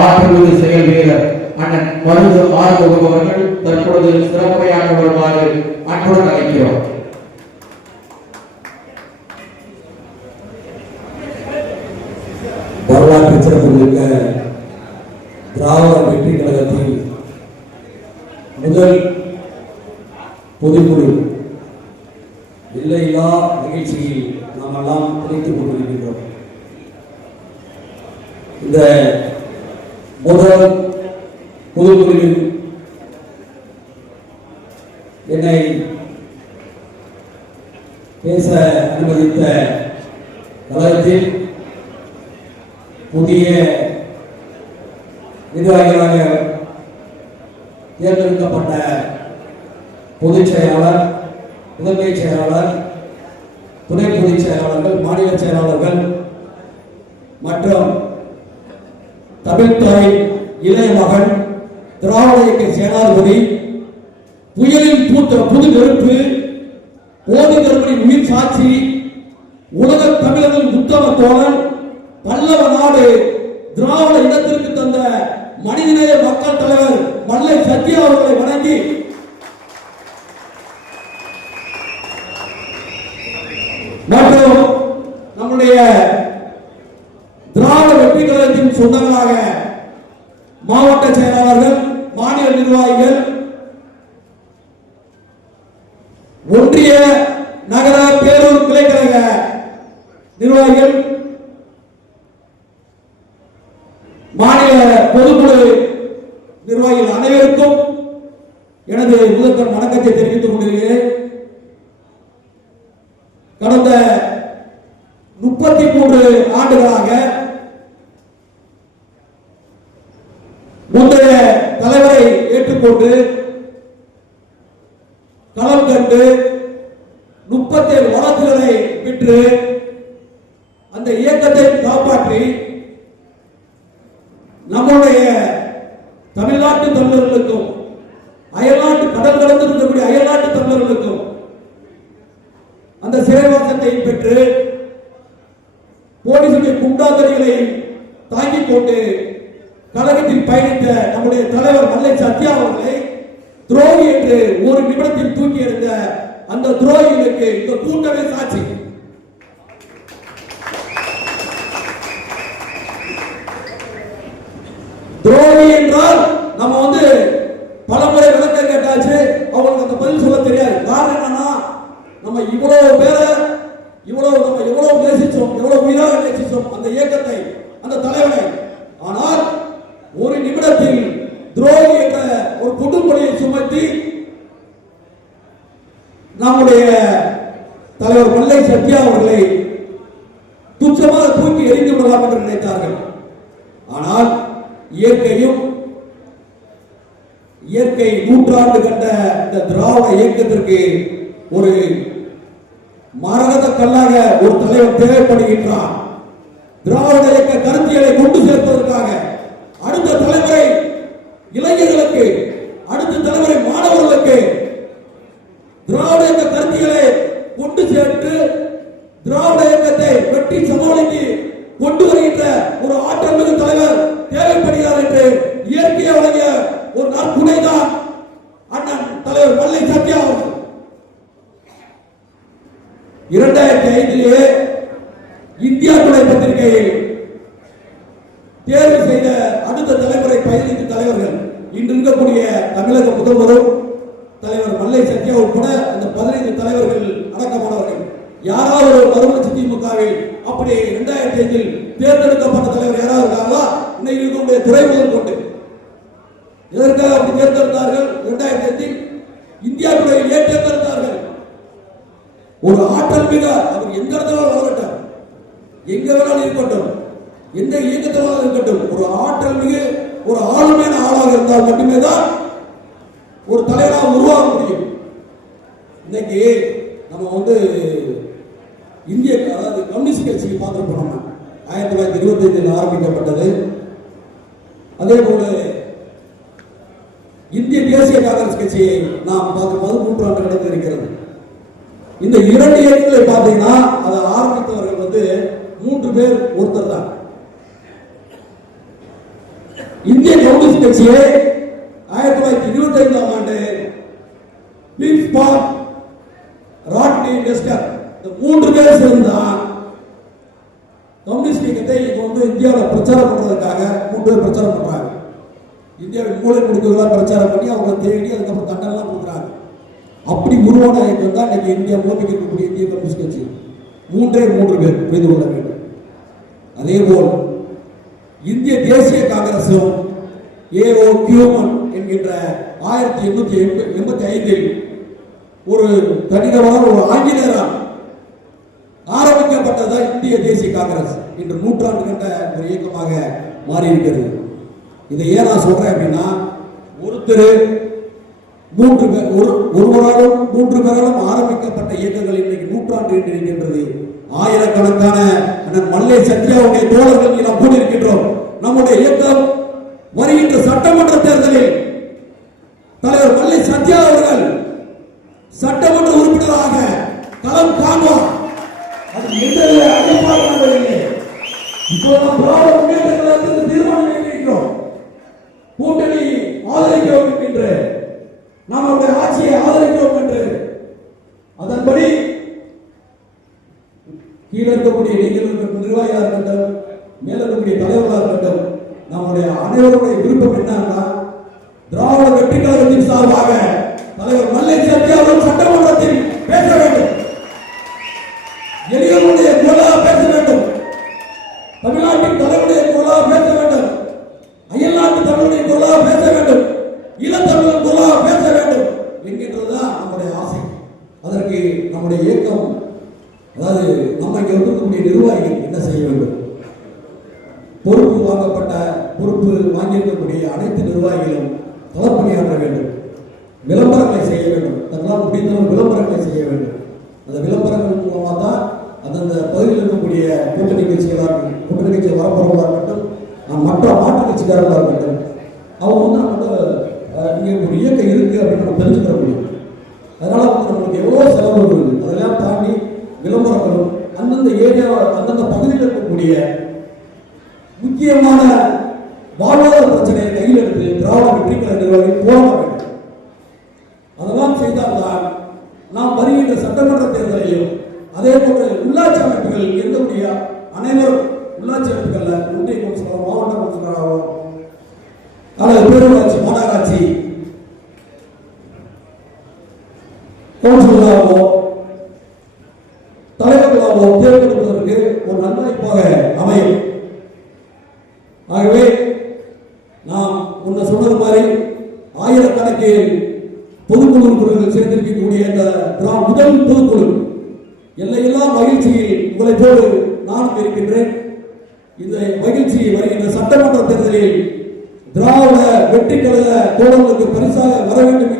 ஆற்றல் செயல் வீரர் அண்ணன் மருது ஆறுமுகம் அவர்கள் தற்பொழுது சிறப்புரையாற்ற வருமாறு அன்புடன் அழைக்கிறோம். வரலாற்று சிறப்புமிக்க திராவிட வெற்றி கழகத்தில் முதல் பொதுக்குழு எல்லையில்லா நிகழ்ச்சியில் நாம் எல்லாம் கிடைத்துக் கொண்டிருக்கின்றோம். இந்த முதல் பொதுக்குழுவில் என்னை பேச அனுமதித்த கழகத்தில் புதிய நிர்வாகிகளாக தேர்ந்தெடுக்கப்பட்ட பொதுச் செயலாளர், முதன்மை செயலாளர், துணை பொதுச் செயலாளர்கள், மாநில செயலாளர்கள் மற்றும் தமிழ்தாய் இளைய மகன் திராவிட இயக்க சேனாதிபதி, புயலில் பூத்த புது நெருப்பு, போதி கருமனின் உயிர் சாட்சி, உலக தமிழர்கள் உத்தம தோழன், பல்லவ நாடு திராவிட இனத்திற்கு தந்த மனிதநேய மக்கள் தலைவர் மல்லை சத்யா அவர்களை வணங்கி மற்றும் நம்முடைய திராவிட வெற்றி கழகத்தின் சொந்தங்களாக மாவட்ட செயலாளர்கள், மாநில நிர்வாகிகள், ஒன்றிய நகர பேரூர் கிளைக்கழக நிர்வாகிகள், மாநில பொதுக்குழு நிர்வாகிகள் அனைவருக்கும் எனது முதற்கண் வணக்கத்தை தெரிவித்துக் கொண்டிருக்கிறேன். கடந்த 33 ஆண்டுகளாக முந்தைய தலைவரை ஏற்றுக்கொண்டு களம் கண்டு 37 வழக்குகளை பெற்று அந்த இயக்கத்தை காப்பாற்றி நம்முடைய தமிழ்நாட்டு தமிழர்களுக்கும் அயல்நாட்டு கடல் கடந்து இருக்கக்கூடிய அயல்நாட்டு தமிழர்களுக்கும் அந்த சிறைவாசத்தை பெற்று போலீசுடைய குண்டாந்தடிகளை தாங்கிக் கொண்டு கழகத்தில் பயணித்த நம்முடைய தலைவர் மல்லை சத்யா அவர்களை துரோகி என்று ஒரு நிமிடத்தில் தூக்கி எறிந்த அந்த துரோகிகளுக்கு இந்த கூட்டமே சாட்சி. துரோகி என்றால் நம்ம பலமுறை விளக்கம் கேட்டாச்சு, அவங்களுக்கு அந்த பதில் சொல்ல தெரியாது. காரணம் என்னன்னா, நம்ம இவ்வளவு பேரை எவ்வளவு நேசிச்சோம், எவ்வளவு உயிராக நேசிச்சோம் அந்த இயக்கத்தை, அந்த தலைவனை. ஆனால் ஒரு நிமிடத்தில் துரோகி என்ற ஒரு குடும்பத்தை சுமத்தி நம்முடைய தலைவர் மல்லை சத்யா அவர்களை துச்சமாக தூக்கி எறிந்து விடலாம் என்று நினைத்தார்கள். ஆனால் இயற்கை நூற்றாண்டு கண்ட இந்த திராவிட இயக்கத்திற்கு ஒரு மரகத கல்லாக ஒரு தலைவர் தேவைப்படுகின்றார். திராவிட இயக்க கருத்தியலை கொண்டு சேர்ப்பதற்காக அடுத்த தலைமுறை இளைஞர்களுக்கு, அடுத்த தலைமுறை மாணவர்களுக்கு திராவிட இயக்க கருத்தியலை கொண்டு சேர்த்து திராவிட இயக்கத்தை வெற்றி சமாளிக்கு கொண்டு வருகின்ற ஒரு ஆற்றல் மிகு தலைவர் தேவைப்படுகிறார் என்று இயற்கையை வழங்கிய ஒரு நற்குணைதான் அண்ணன் தலைவர் மல்லை சத்யா அவர்கள். 2005 இந்தியா துணை பத்திரிகையில் தேர்வு செய்த அடுத்த தலைமுறை 15 தலைவர்கள், இன்று இருக்கக்கூடிய தமிழக முதல்வரும் தலைவர் மல்லை சத்யா உட்பட அந்த 15 தலைவர்கள் அடக்கமானவர்கள். யாராவது ஒரு மறுமலர்ச்சி திமுகவில் அப்படி 2005 தேர்ந்தெடுக்கப்பட்ட தலைவர் யாராவது இருக்காங்களா? இன்னைக்கு இருக்கக்கூடிய துறை முதல் கொண்டு எதற்காக அப்படி தேர்ந்தெடுத்தார்கள்? 2005 இந்தியா துறையில் ஏன் தேர்ந்தெடுத்தார்கள்? ஒரு ஆற்றல் மிக அவர் எந்த இடத்துல வளரட்டும், எங்க வேணாலும் இருக்கட்டும், எந்த இயக்கத்திலும் இருக்கட்டும், ஒரு ஆற்றல் மிகு ஒரு ஆளுமையான ஆளாக இருந்தால் மட்டுமே தான் ஒரு தலைவராக உருவாக முடியும். இன்னைக்கு நம்ம இந்திய அதாவது கம்யூனிஸ்ட் கட்சிக்கு பார்த்துருப்போம். 1925 ஆரம்பிக்கப்பட்டது. அதே போல இந்திய தேசிய காங்கிரஸ் கட்சியை நாம் பார்க்கும்போது 100 ஆண்டு கடந்து இருக்கிறது. இந்த 2 இயக்கங்களை பார்த்தீங்கன்னா அதை ஆரம்பித்தவர்கள் 3 பேர் ஒருத்தர் தான். இந்திய கம்யூனிஸ்ட் கட்சியை 1925ஆம் ஆண்டு பீம்ஸ்பார்க், ராட்னி டெஸ்டர் இந்த 3 பேர் சேர்ந்தான் கம்யூனிஸ்ட் இயக்கத்தை இங்க இந்தியாவில் பிரச்சாரம் பண்றதுக்காக 3 பேர் பிரச்சாரம் பண்றாங்க. இந்தியாவின் மூலை முடுக்குகளாக பிரச்சாரம் பண்ணி அவங்களை தேடி அதுக்கப்புறம் தண்டனைலாம் கொடுக்குறாங்க. அப்படி உருவான இயக்கம் தான் இன்னைக்கு இந்தியா முழுமைக்கு இருக்கக்கூடிய இந்திய கம்யூனிஸ்ட் கட்சி. 3 பேர் புரிந்து கொள்ள வேண்டும். அதேபோல் இந்திய தேசிய காங்கிரசும் ஏஓ கியூமன் என்கின்ற 1885 ஒரு தனிநபரான ஒரு ஆங்கிலேயரால் ஆரம்பிக்கப்பட்டதான் இந்திய தேசிய காங்கிரஸ் இன்று நூற்றாண்டு கண்ட ஒரு இயக்கமாக மாறி இருக்கிறது. இதை ஏன் நான் சொல்றேன் அப்படின்னா, ஒருவராலும் 3 பேராலும் ஆரம்பிக்கப்பட்ட இயக்கங்கள் இன்னைக்கு நூற்றாண்டு என்று இருக்கின்றது. ஆயிரக்கணக்கான மல்லை சத்யாவுடைய தோழர்கள் நாம் கூடியிருக்கின்றோம். நம்முடைய இயக்கம் வருகின்ற சட்டமன்ற தேர்தலில் தலைவர் மல்லை சத்யா அவர்கள் சட்டமன்ற உறுப்பினராக களம் காண்பார். அது எந்த அடிப்பாக இப்போ நாம் திராவிட முன்னேற்ற கழகத்திற்கு தீர்மானம் செய்திருக்கிறோம். கூட்டணி ஆதரிக்கிறோம் என்று, நம்முடைய ஆட்சியை ஆதரிக்கிறோம் என்று. அதன்படி கீழே இருக்கக்கூடிய நீங்கள் நிர்வாகியாக இருக்கட்டும், மேல இருக்கக்கூடிய தலைவர்களாக இருக்கட்டும், நம்முடைய அனைவருடைய விருப்பம் என்னன்னா, திராவிட வெற்றி கழகத்தின் சார்பாக தலைவர் மல்லை சத்யா அவர்கள் சட்டமன்றத்தில் பேச வேண்டும். எளியவருடைய குரலாக பேச வேண்டும். தமிழ்நாட்டின் தலைவருடைய குரலாக பேச வேண்டும். அயல்நாட்டு தமிழுடைய குரலாக பேச வேண்டும். ஈழத்தமிழன் குரலாக பேச வேண்டும் என்கின்றதுதான் நம்முடைய ஆசை. அதற்கு நம்முடைய இயக்கம், அதாவது நம்ம இங்க இருக்கக்கூடிய நிர்வாகிகள் என்ன செய்ய வேண்டும்? பொறுப்பு வாங்கியிருக்கக்கூடிய அனைத்து நிர்வாகிகளும் களப்பணியாற்ற வேண்டும். விளம்பரங்களை செய்ய வேண்டும். தங்களால் முடிந்தவர்கள் விளம்பரங்களை செய்ய வேண்டும். அந்த விளம்பரங்கள் மூலமாக தான் அந்தந்த பகுதியில் இருக்கக்கூடிய கூட்டணி கட்சிகளாக வரப்போறவர்களாக இருக்கட்டும், மற்ற மாற்று கட்சிக்காரர்களாக இருக்கட்டும், அவங்க இங்கே ஒரு இயக்கம் இருக்கு அப்படின்னு நம்ம தெரிஞ்சுக்கிற முடியும். அதனால நம்மளுக்கு எவ்வளோ செலவு இருக்குது, அதெல்லாம் தாண்டி விளம்பரங்களும் அந்தந்த ஏரியா அந்தந்த பகுதியில் இருக்கக்கூடிய முக்கியமான வாழ்வாதார பிரச்சனையை கையில் எடுத்து திராவிட வெற்றி கழக நிர்வாகிகள் போராட வேண்டும். அதெல்லாம் செய்தால்தான் நாம் வருகின்ற சட்டமன்ற தேர்தலையும், அதே போன்ற உள்ளாட்சி அமைப்புகள் இருக்கக்கூடிய அனைவரும் உள்ளாட்சி அமைப்புகள்ல ஒன்றிய கவுன்சிலர், மாவட்ட கவுன்சிலராகவும் அல்லது பேரூராட்சி மாநகராட்சி கவுன்சிலராகவோ தலைவர்களாகவோ தேர்ந்தெடுப்பதற்கு ஒரு நன்வாய்ப்பாக அமையும். ஆகவே நாம் முன்ன சொன்னது மாதிரி ஆயிரக்கணக்கில் பொதுக்குழு உறுப்பினர்கள் சேர்ந்திருக்கக்கூடிய இந்த முதல் பொதுக்குழு எல்லையெல்லாம் மகிழ்ச்சியில் உங்களை போடு நானும் இருக்கின்றேன். இந்த மகிழ்ச்சி வருகின்ற சட்டமன்ற தேர்தலில் திராவிட வெற்றி கழக தோழர்களுக்கு பரிசாக வர வேண்டும்